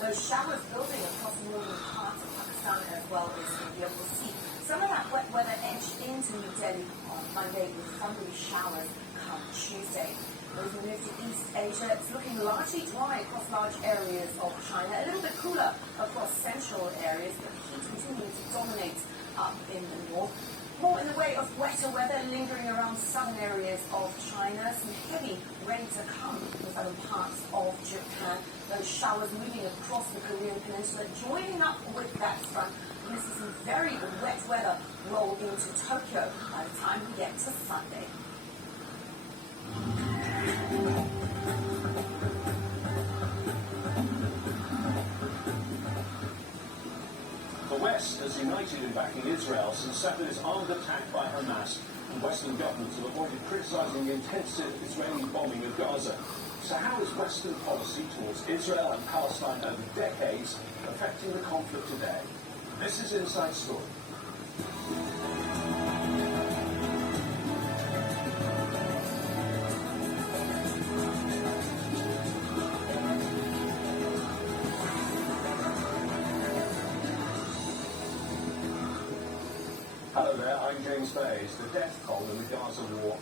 Those showers building across northern parts of Pakistan as well as India. We'll see some of that wet weather edge into New Delhi on Monday with thundery showers come Tuesday. As we move to East Asia, it's looking largely dry across large areas of China, a little bit cooler across central areas, but heat continuing to dominate up in the north. More in the way of wetter weather lingering around southern areas of China. Some heavy rain to come in southern parts of Japan. Those showers moving across the Korean peninsula, joining up with that front. We're going to see some very wet weather roll into Tokyo by the time we get to Sunday. The West has united in backing Israel since Saturday's armed attack by Hamas, and Western governments have avoided criticising the intensive Israeli bombing of Gaza. So how is Western policy towards Israel and Palestine over decades affecting the conflict today? This is Inside Story. Hello there, I'm James Bays. The death toll in the Gaza war